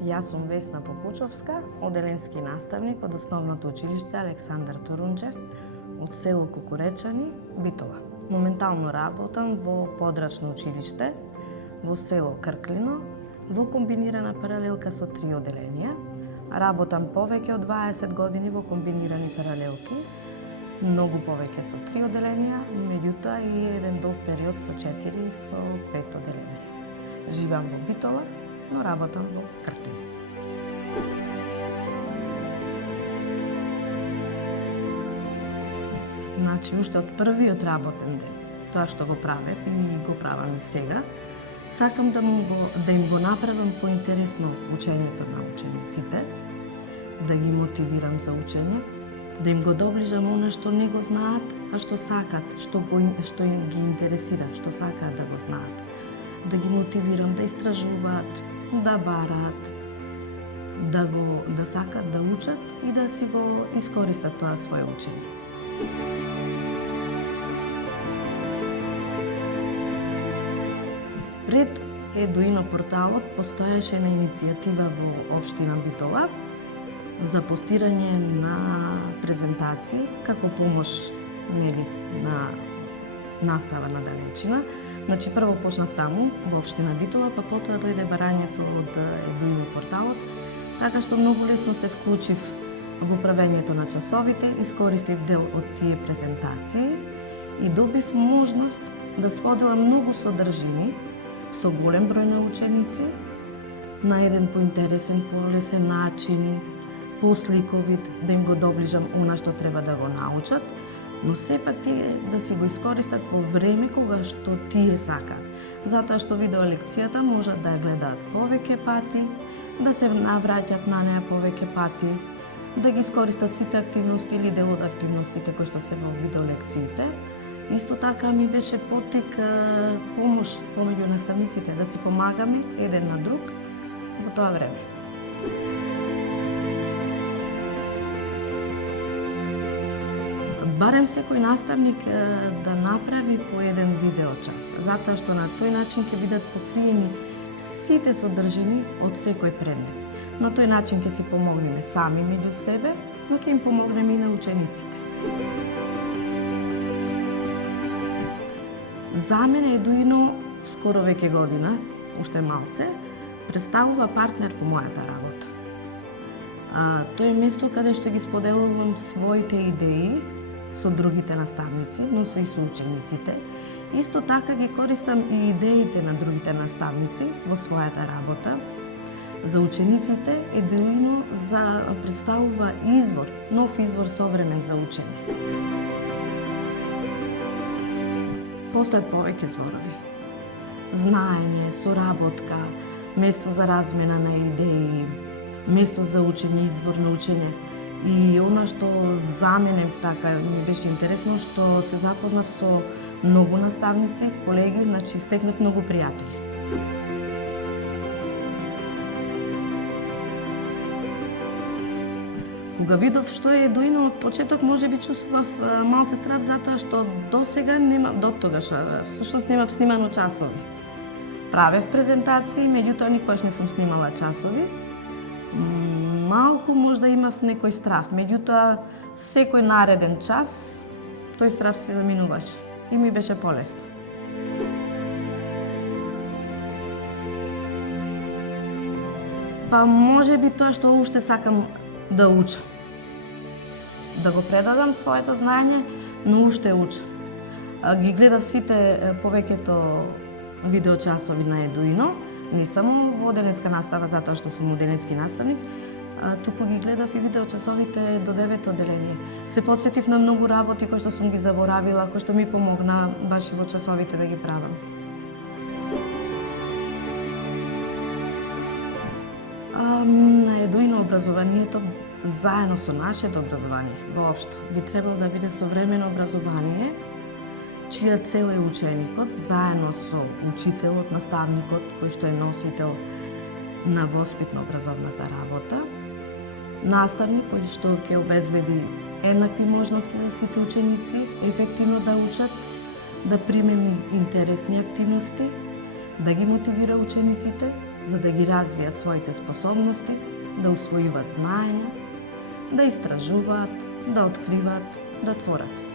Јас сум Весна Попучовска, оделенски наставник од Основното училиште Александар Турунџев од село Кукуречани, Битола. Моментално работам во подрачно училиште во село Крклино, во комбинирана паралелка со 3 оделенија. Работам повеќе од 20 години во комбинирани паралелки, многу повеќе со 3 оделенија, меѓутоа и еден долг период со 4 и со 5 оделенија. Живеам во Битола, но работам во Крклино. Значи, уште од првиот работен ден, тоа што го правев и го правам и сега, сакам да им го направам поинтересно учењето на учениците, да ги мотивирам за учење, да им го доближам она што не го знаат, а што сакат, што им ги интересира, што сакаат да го знаат. Да ги мотивирам да истражуваат, да бараат, да сакат да учат и да си го искористат тоа свое учење. Пред Едуино порталот постоеше една иницијатива во општина Битола за постирање на презентации како помош на настава на далечина. Значи, прво почнав таму, во општина Битола, па потоа дојде барањето од Едуино порталот, така што многу лесно се вклучив во правењето на часовите, искористив дел од тие презентации и добив можност да споделам многу содржини со голем број на ученици на еден поинтересен, полесен начин, посликовит, да им го доближам она што треба да го научат, но сепак тие да си го искористат во време кога што тие сакаат. Затоа што видеолекцијата можат да ја гледаат повеќе пати, да се навраќат на неа повеќе пати, да ги искористат сите активности или дел од активностите кои што се во видеолекциите. Исто така ми беше поттик помош помеѓу наставниците, да си помагаме еден на друг во тоа време. Барем секој наставник да направи по еден видеочас, затоа што на тој начин ќе бидат покриени сите содржини од секој предмет. На тој начин ќе си помогнеме сами меѓу себе, но ќе им помогнеме и на учениците. За мене Едуино скоро веќе година, уште малце, представува партнер по мојата работа. Тоа е место каде што ги споделувам своите идеи со другите наставници, но и со учениците. Исто така ги користам и идеите на другите наставници во својата работа. За учениците Едуино представува нов извор современ за учење. Постојат повеќе зборови. Знаење, соработка, место за размена на идеи, место за учење, извор на учење. И она што за мене така ми беше интересно, што се запознав со многу наставници, колеги, значи стекнав многу пријатели. Кога видов што е Едуино, од почеток можеби чувствував малце страв затоа што дотогаш всушност немав снимано часови. Правев презентации, меѓутоа никогаш не сум снимала часови. Малку можда имав некој страв, меѓутоа секој нареден час тој страв се заминуваше и ми беше полесно. Па можеби тоа што уште сакам да учам. Да го предадам своето знаење, но уште учам. Ги гледав сите повеќето видеочасови на Едуино, не само во оделенска настава затоа што сум оделенски наставник, туку ги гледав и видеочасовите до 9 оделение. Се потсетив на многу работи кои што сум ги заборавила, кои што ми помогна баш и во часовите да ги правам. На Едуино образованието, заедно со нашето образование, воопшто, би требало да биде современо образование, чија цел е ученикот, заедно со учителот, наставникот, кој што е носител на воспитно-образовната работа, наставник кој што ќе обезбеди еднакви можности за сите ученици, ефективно да учат, да примени интересни активности, да ги мотивира учениците за да ги развијат своите способности, да усвојуваат знаење, да истражуваат, да откриваат, да творат.